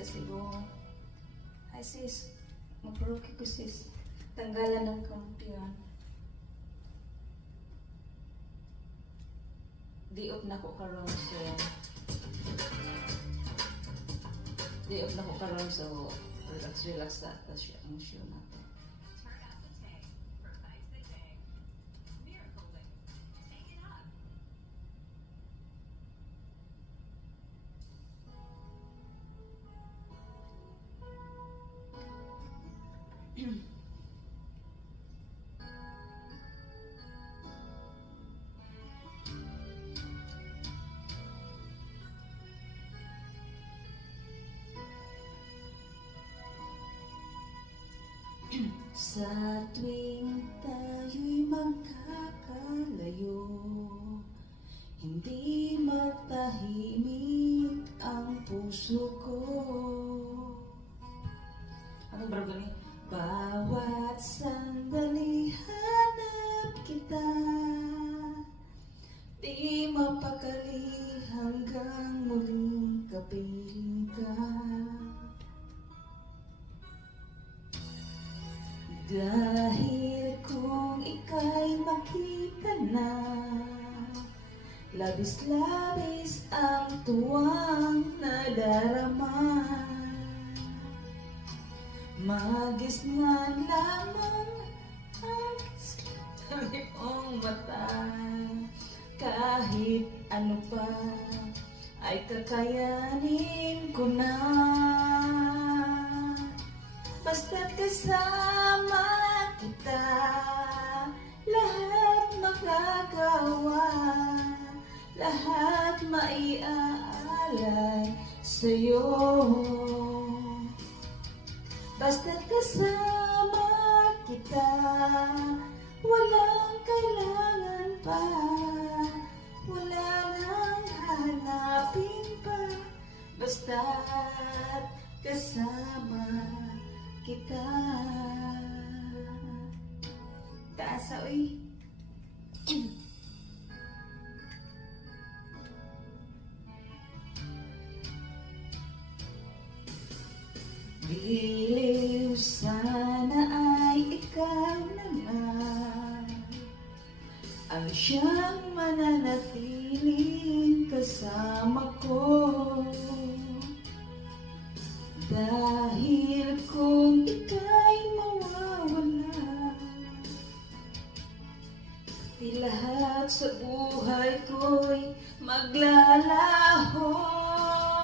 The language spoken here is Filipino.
sa Cebu. Hi sis, mag-rookie ko sis. Tanggalan ng kampiyon. Diop na ko karon so relax sa siya ang show natin. Sa tuwing tayo'y magkakalayo, hindi magtahimik ang puso ko. Anong barang gani? Bawat sandali hanap kita, di mapakali hanggang muling kapiling ka. Dahil kung ika'y makita na, labis-labis ang tuwang nadarama. Magisnan lamang ang sabi mong mata, kahit ano pa ay kakayanin ko na. Basta't kasama kita, lahat magagawa, lahat maiaalay sa'yo. Basta't kasama kita, walang kailangan pa, wala nang hanapin pa. Basta't kasama kita. Taasa, uy. Biliw sana ay ikaw na nga ang siyang mananatiling kasama ko.